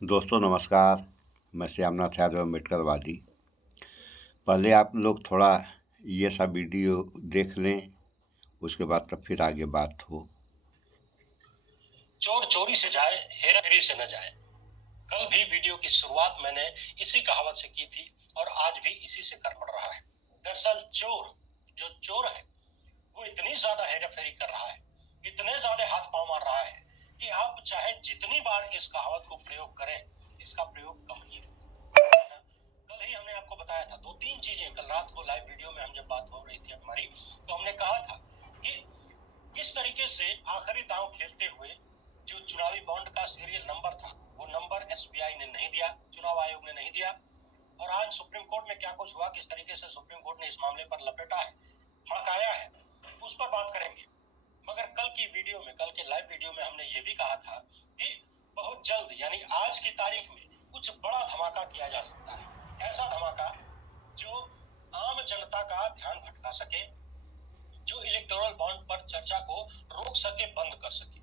दोस्तों नमस्कार। मैं श्यामनाथ यादव अम्बेडकरवादी। पहले आप लोग थोड़ा ये सब वीडियो देख लें, उसके बाद तब फिर आगे बात हो। चोर चोरी से जाए, हेरा फेरी से न जाए। कल भी वीडियो की शुरुआत मैंने इसी कहावत से की थी और आज भी इसी से कर पड़ रहा है। दरअसल जो चोर है वो इतनी ज्यादा हेरा फेरी कर रहा है, इतने ज्यादा हाथ पांव मार रहा है कि आप चाहे जितनी बार इस कहावत को प्रयोग करें, इसका प्रयोग कम ही होगा। कल ही हमने आपको बताया था दो तीन चीजें। कल रात को लाइव वीडियो में हम जब बात हो रही थी हमारी, तो हमने कहा था कि किस तरीके से आखिरी दांव खेलते हुए जो चुनावी बॉन्ड का सीरियल नंबर था वो नंबर एसबीआई ने नहीं दिया, चुनाव आयोग ने नहीं दिया। और आज सुप्रीम कोर्ट में क्या कुछ हुआ, किस तरीके से सुप्रीम कोर्ट ने इस मामले पर लपेटा है, भड़काया है, उस पर बात करेंगे। मगर कल की वीडियो में, कल के लाइव वीडियो में हमने ये भी कहा था कि बहुत जल्द यानी आज की तारीख में कुछ बड़ा धमाका किया जा सकता है। ऐसा धमाका जो आम जनता का ध्यान भटका सके, जो इलेक्टोरल बॉन्ड पर चर्चा को रोक सके, बंद कर सके।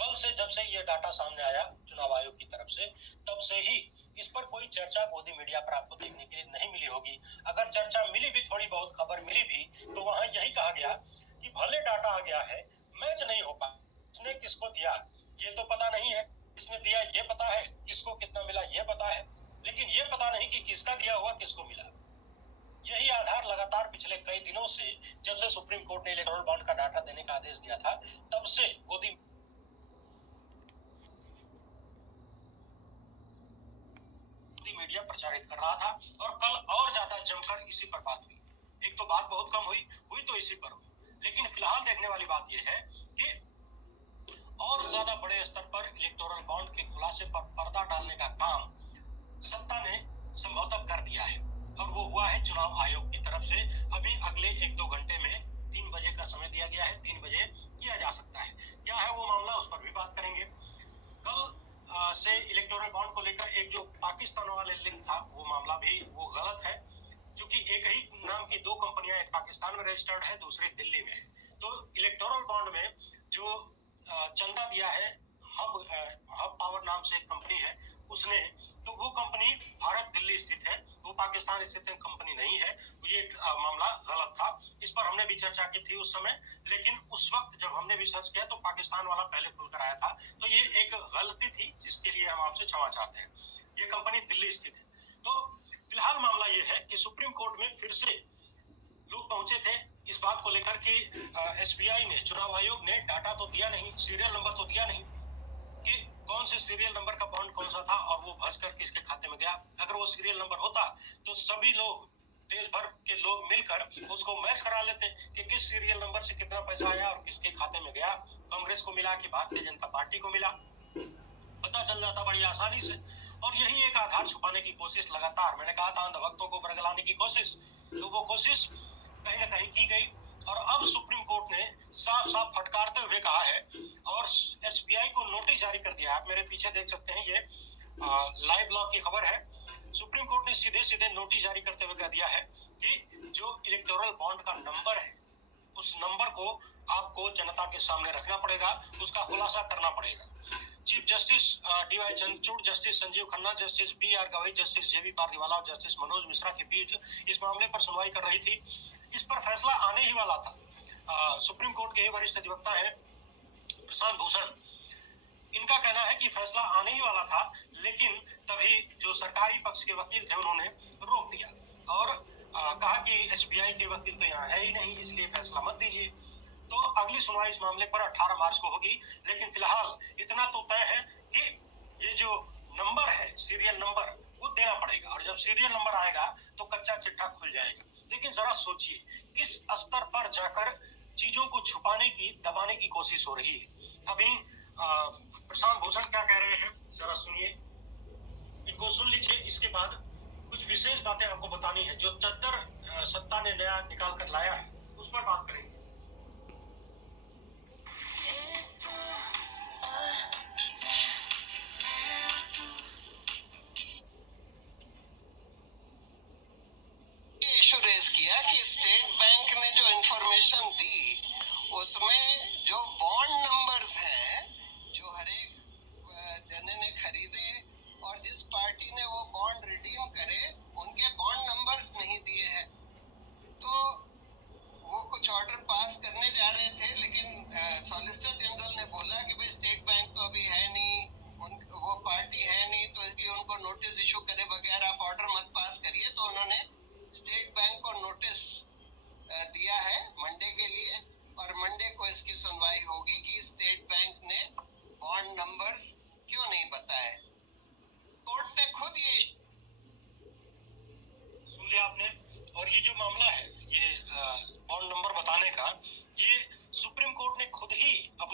कल से जब से ये डाटा सामने आया चुनाव आयोग की तरफ से, तब से ही इस पर कोई चर्चा गोदी मीडिया पर आपको देखने के लिए नहीं मिली होगी। अगर चर्चा मिली भी, थोड़ी बहुत खबर मिली भी, तो वहां यही कहा गया कि भले डाटा आ गया है, मैच नहीं हो पाया, इसने किसको दिया ये तो पता नहीं है, इसने दिया ये पता है, किसको कितना मिला ये पता है, लेकिन ये पता नहीं कि किसका दिया हुआ किसको मिला। यही आधार लगातार पिछले कई दिनों से, जब से सुप्रीम कोर्ट ने इलेक्टोरल बॉन्ड का डाटा देने का आदेश दिया था, तब से गोदी मीडिया प्रचारित कर रहा था। और कल और ज्यादा जमकर इसी पर बात हुई। एक तो बात बहुत कम हुई तो इसी पर हुई। लेकिन फिलहाल देखने वाली बात यह है कि और ज्यादा बड़े स्तर पर इलेक्टोरल बॉन्ड के खुलासे पर पर्दा डालने का काम सत्ता ने संभवतः कर दिया है, और वो हुआ है चुनाव आयोग की तरफ से। अभी अगले 1-2 घंटे में 3 बजे का समय दिया गया है, 3 बजे किया जा सकता है। क्या है वो मामला, उस पर भी बात करेंगे। कल से इलेक्टोरल बॉन्ड को लेकर एक जो पाकिस्तान वाले लिंक था, वो मामला भी वो गलत है, क्योंकि एक ही नाम की दो कंपनियां, एक पाकिस्तान में रजिस्टर्ड है, दूसरी दिल्ली में है। तो इलेक्टोरल बॉन्ड में जो चंदा दिया है हब पावर नाम से एक कंपनी है उसने, तो वो कंपनी भारत दिल्ली स्थित है, वो पाकिस्तान स्थित कंपनी नहीं है। ये मामला गलत था, इस पर हमने भी चर्चा की थी उस समय। लेकिन उस वक्त जब हमने भी सर्च किया तो पाकिस्तान वाला पहले खुलकर आया था, तो ये एक गलती थी जिसके लिए हम आपसे क्षमा चाहते हैं। ये कंपनी दिल्ली स्थित है। तो फिलहाल मामला ये है कि सुप्रीम कोर्ट में फिर से लोग पहुंचे थे इस बात को लेकर कि एसबीआई ने, चुनाव आयोग ने डाटा तो दिया नहीं, सीरियल नंबर तो दिया नहीं कि कौन से सीरियल नंबर का बॉन्ड कौन सा था और वो भज कर किसके खाते में गया। अगर वो सीरियल नंबर होता तो सभी लोग, देश भर के लोग मिलकर उसको मैच करा लेते कि किस सीरियल नंबर से कितना पैसा आया और किसके खाते में गया। कांग्रेस को मिला कि भारतीय जनता पार्टी को मिला, पता चल जाता बड़ी आसानी से। और यही एक आधार छुपाने की कोशिश लगातार, मैंने कहा था अंधभक्तों को बरगलाने की कोशिश, तो वो कोशिश कहीं ना कहीं की गई। और अब सुप्रीम कोर्ट ने साफ साफ फटकारते हुए कहा है और एसबीआई को नोटिस जारी कर दिया। आप मेरे पीछे देख सकते हैं, ये लाइव ब्लॉग की खबर है। सुप्रीम कोर्ट ने सीधे सीधे नोटिस जारी करते हुए कह दिया है कि जो इलेक्टोरल बॉन्ड का नंबर है, उस नंबर को आपको जनता के सामने रखना पड़ेगा, उसका खुलासा करना पड़ेगा। Chief justice D Y Chandrachud, justice Sanjiv Khanna, justice B R Gavai, justice JB Pardiwala और जस्टिस मनोज मिश्रा की पीठ इस मामले पर सुनवाई कर रही थी। इस पर फैसला आने ही वाला था। सुप्रीम कोर्ट के वरिष्ठ अधिवक्ता है प्रशांत भूषण, इनका कहना है कि फैसला आने ही वाला था, लेकिन तभी जो सरकारी पक्ष के वकील थे उन्होंने रोक दिया और कहा कि एसबीआई के वकील तो यहाँ है ही नहीं, इसलिए फैसला मत दीजिए। तो अगली सुनवाई इस मामले पर 18 मार्च को होगी। लेकिन फिलहाल इतना तो तय है कि ये जो नंबर है, सीरियल नंबर, वो देना पड़ेगा, और जब सीरियल नंबर आएगा तो कच्चा चिट्ठा खुल जाएगा। लेकिन जरा सोचिए किस स्तर पर जाकर चीजों को छुपाने की, दबाने की कोशिश हो रही है। अभी प्रशांत भूषण क्या कह रहे हैं, जरा सुनिए, इनको सुन लीजिए। इसके बाद कुछ विशेष बातें आपको बतानी है जो चद्दर सत्ता ने नया निकाल कर लाया है, उस पर बात करेंगे। इशू रेज किया कि स्टेट बैंक ने जो इंफॉर्मेशन दी उसमें जो बॉन्ड नंबर्स हैं जो हर एक जने ने खरीदे और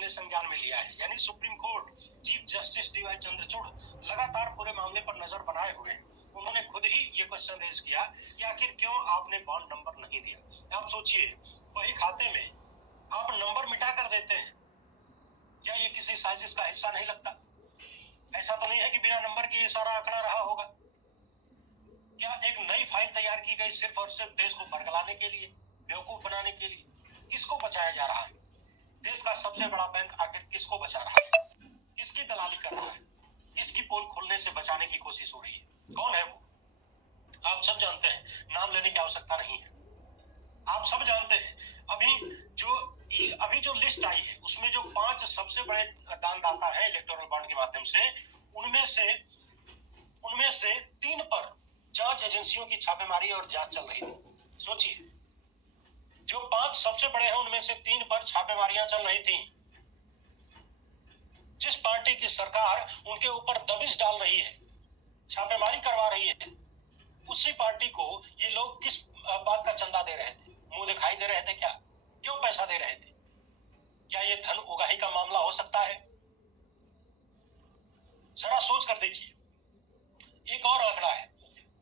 मामले संज्ञान में लिया है। यानी supreme court chief justice D Y Chandrachud लगातार पूरे मामले पर नजर बनाए हुए हैं। उन्होंने खुद ही ये क्वेश्चन रेज किया कि आखिर क्यों आपने बॉन्ड नंबर नहीं दिया। आप सोचिए, वही खाते में आप नंबर मिटा कर देते हैं, क्या ये किसी साजिश का हिस्सा नहीं लगता? ऐसा तो नहीं है कि बिना नंबर के ये सारा आंकड़ा रहा होगा? क्या एक नई फाइल तैयार की गई सिर्फ और सिर्फ देश को बरगलाने के लिए, बेवकूफ बनाने के लिए? किसको बचाया जा रहा है? देश का सबसे बड़ा बैंक आखिर किसको बचा रहा है? किसकी दलाली कर रहा है? किसकी पोल खोलने से बचाने की कोशिश हो रही है? कौन है वो? आप सब जानते हैं, नाम लेने की आवश्यकता नहीं है। आप सब जानते हैं, अभी जो लिस्ट आई है उसमें जो 5 सबसे बड़े दानदाता हैं इलेक्टोरल बॉन्ड के माध्यम से, उनमें से 3 पर जांच एजेंसियों की छापेमारी और जांच चल रही थी। सोचिए, जो 5 सबसे बड़े हैं उनमें से 3 पर छापेमारियां चल रही थी। जिस पार्टी की सरकार उनके ऊपर दबिश डाल रही है, छापेमारी करवा रही है, उसी पार्टी को ये लोग किस बात का चंदा दे रहे थे? मुंह दिखाई दे रहे थे क्या? क्यों पैसा दे रहे थे? क्या ये धन उगाही का मामला हो सकता है? जरा सोच कर देखिए। एक और आंकड़ा है,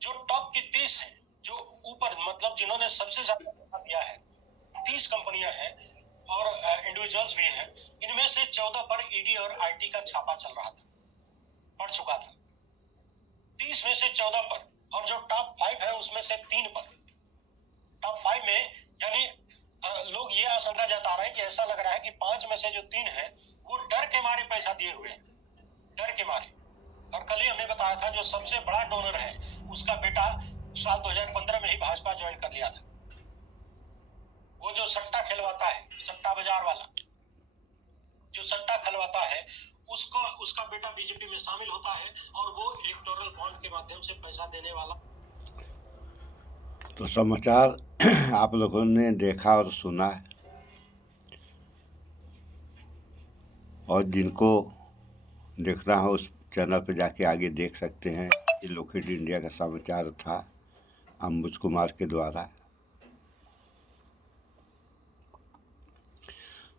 जो टॉप की 30 है, जो ऊपर मतलब जिन्होंने सबसे ज्यादा पैसा दिया है, 30 कंपनियां हैं और इंडिविजुअल्स भी हैं। इनमें से 14 पर ईडी और आईटी का छापा चल रहा था, पड़ चुका था। 30 में से 14 पर, और जो टॉप 5 है उसमें से 3 पर। टॉप 5 में यानी लोग ये आशंका जता रहे हैं कि ऐसा लग रहा है कि 5 में से जो 3 है वो डर के मारे पैसा दिए हुए हैं, डर के मारे। और कल ही हमने बताया था, जो सबसे बड़ा डोनर है उसका बेटा साल 2015 में ही भाजपा ज्वाइन कर लिया था। वो जो सट्टा खिलवाता है, सट्टा बाजार वाला जो सट्टा खिलवाता है, उसका बेटा बीजेपी में शामिल होता है और वो इलेक्टोरल बॉन्ड के माध्यम से पैसा देने वाला। तो समाचार आप लोगों ने देखा और सुना, और जिनको देखना हो उस चैनल पर जाके आगे देख सकते हैं। ये लोकहित इंडिया का समाचार था अंबुज कुमार के द्वारा।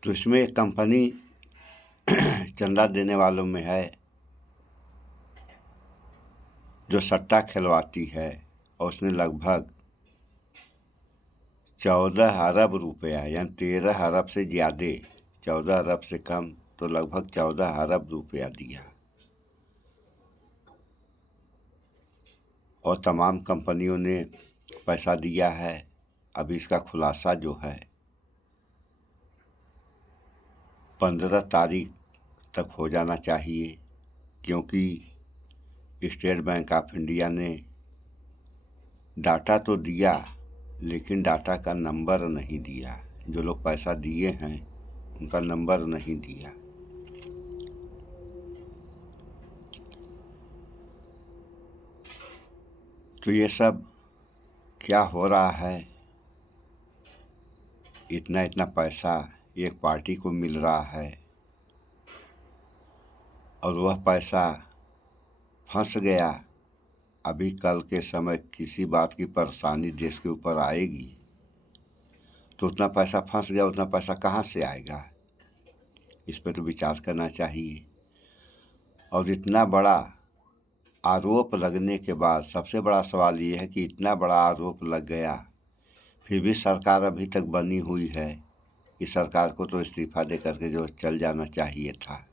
तो इसमें एक कंपनी चंदा देने वालों में है जो सट्टा खिलवाती है, और उसने लगभग 14 अरब रुपया, यानी 13 अरब से ज़्यादा, 14 अरब से कम तो लगभग 14 अरब रुपया दिया। और तमाम कंपनियों ने पैसा दिया है। अभी इसका खुलासा जो है 15 तारीख तक हो जाना चाहिए, क्योंकि स्टेट बैंक ऑफ इंडिया ने डाटा तो दिया लेकिन डाटा का नंबर नहीं दिया। जो लोग पैसा दिए हैं उनका नंबर नहीं दिया। तो ये सब क्या हो रहा है? इतना पैसा एक पार्टी को मिल रहा है और वह पैसा फंस गया। अभी कल के समय किसी बात की परेशानी देश के ऊपर आएगी तो उतना पैसा फंस गया, उतना पैसा कहाँ से आएगा? इस पर तो विचार करना चाहिए। और इतना बड़ा आरोप लगने के बाद सबसे बड़ा सवाल ये है कि इतना बड़ा आरोप लग गया, फिर भी सरकार अभी तक बनी हुई है। इस सरकार को तो इस्तीफा दे करके जो चल जाना चाहिए था।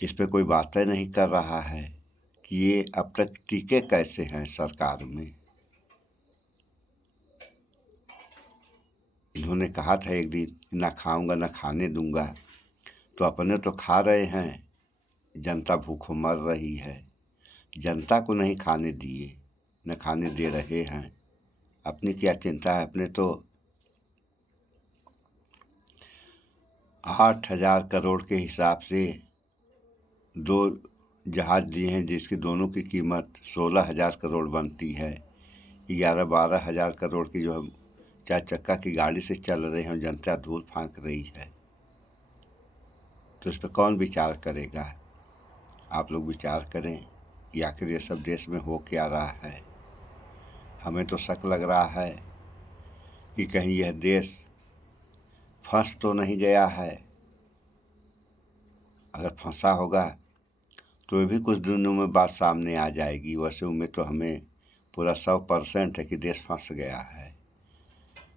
इस पे कोई बातें नहीं कर रहा है कि ये अब तक टिके कैसे हैं सरकार में। इन्होंने कहा था एक दिन, ना खाऊंगा ना खाने दूंगा, तो अपने तो खा रहे हैं, जनता भूखों मर रही है। जनता को नहीं खाने दिए, न खाने दे रहे हैं। अपनी क्या चिंता है? अपने तो 8,000 करोड़ के हिसाब से 2 जहाज दिए हैं, जिसकी दोनों की कीमत 16,000 करोड़ बनती है। 11-12 हज़ार करोड़ की जो 4 चक्का की गाड़ी से चल रहे हैं, जनता धूल फांक रही है। तो इस पर कौन विचार करेगा? आप लोग विचार करें कि आखिर ये सब देश में हो क्या रहा है। हमें तो शक लग रहा है कि कहीं यह देश फंस तो नहीं गया है। अगर फंसा होगा तो ये भी कुछ दिनों में बात सामने आ जाएगी। वैसे उम्मीद तो हमें पूरा 100% है कि देश फंस गया है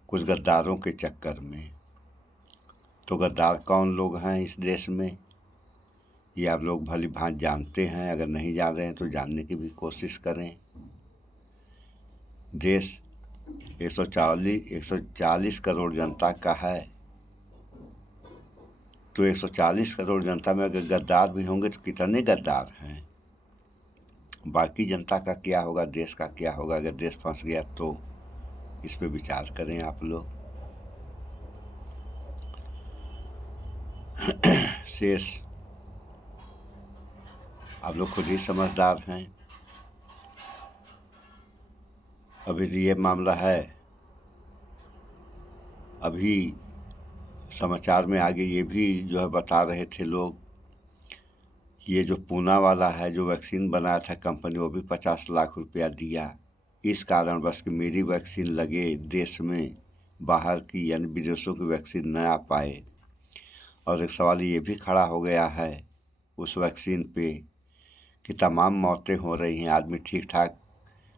कुछ गद्दारों के चक्कर में। तो गद्दार कौन लोग हैं इस देश में, ये आप लोग भली भांति जानते हैं। अगर नहीं जान रहे हैं तो जानने की भी कोशिश करें। देश 140 करोड़ जनता का है, तो 140 करोड़ जनता में अगर गद्दार भी होंगे तो कितने गद्दार हैं। बाकी जनता का क्या होगा, देश का क्या होगा अगर देश फंस गया तो इस पे विचार करें आप लोग। शेष आप लोग खुद ही समझदार हैं। अभी ये मामला है, अभी समाचार में आगे ये भी जो है बता रहे थे लोग, ये जो पूना वाला है जो वैक्सीन बनाया था कंपनी, वो भी 50 लाख रुपया दिया इस कारण बस कि मेरी वैक्सीन लगे देश में, बाहर की यानी विदेशों की वैक्सीन न आ पाए। और एक सवाल ये भी खड़ा हो गया है उस वैक्सीन पे कि तमाम मौतें हो रही हैं। आदमी ठीक ठाक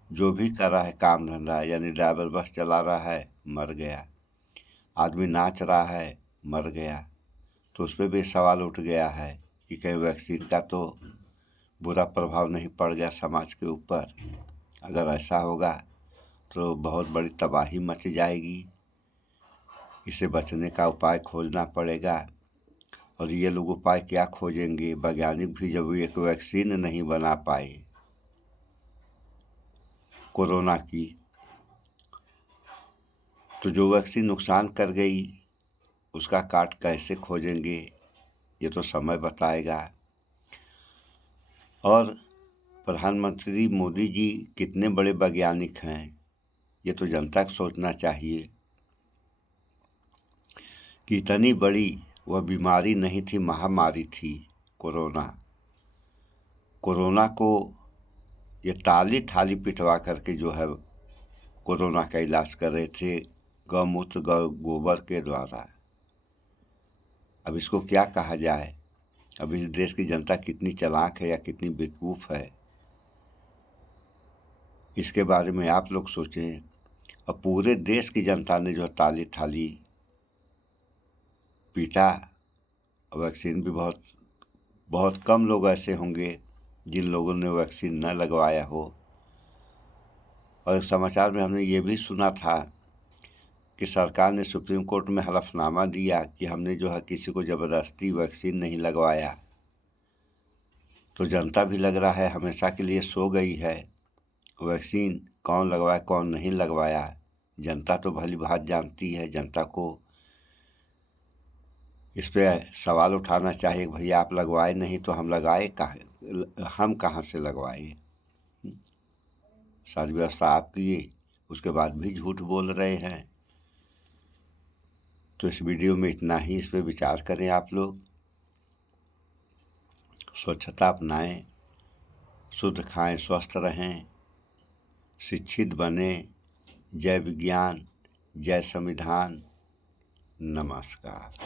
जो भी कर रहा है काम धंधा, यानी ड्राइवर बस चला रहा है मर गया, आदमी नाच रहा है मर गया। तो उस पर भी सवाल उठ गया है कि कहीं वैक्सीन का तो बुरा प्रभाव नहीं पड़ गया समाज के ऊपर। अगर ऐसा होगा तो बहुत बड़ी तबाही मच जाएगी। इसे बचने का उपाय खोजना पड़ेगा। और ये लोग उपाय क्या खोजेंगे, वैज्ञानिक भी जब एक वैक्सीन नहीं बना पाए कोरोना की, तो जो वैक्सीन नुकसान कर गई उसका काट कैसे खोजेंगे ये तो समय बताएगा। और प्रधानमंत्री मोदी जी कितने बड़े वैज्ञानिक हैं ये तो जनता को सोचना चाहिए कि इतनी बड़ी वह बीमारी नहीं थी, महामारी थी कोरोना। कोरोना को ये ताली थाली पिटवा करके जो है कोरोना का इलाज कर रहे थे गौमूत्र गोबर के द्वारा। अब इसको क्या कहा जाए, अब इस देश की जनता कितनी चालाक है या कितनी बेवकूफ़ है इसके बारे में आप लोग सोचें। और पूरे देश की जनता ने जो ताली थाली पीटा। वैक्सीन भी बहुत कम लोग ऐसे होंगे जिन लोगों ने वैक्सीन न लगवाया हो। और समाचार में हमने ये भी सुना था कि सरकार ने सुप्रीम कोर्ट में हलफनामा दिया कि हमने जो है किसी को ज़बरदस्ती वैक्सीन नहीं लगवाया। तो जनता भी लग रहा है हमेशा के लिए सो गई है। वैक्सीन कौन लगवाया कौन नहीं लगवाया जनता तो भली भांति जानती है। जनता को इस पे सवाल उठाना चाहिए कि भैया आप लगवाए नहीं तो हम कहाँ से लगवाए। सारी व्यवस्था आप किए, उसके बाद भी झूठ बोल रहे हैं। तो इस वीडियो में इतना ही। इस पे विचार करें आप लोग। स्वच्छता अपनाएं, शुद्ध खाएं, स्वस्थ रहें, शिक्षित बने। जय विज्ञान, जय संविधान। नमस्कार।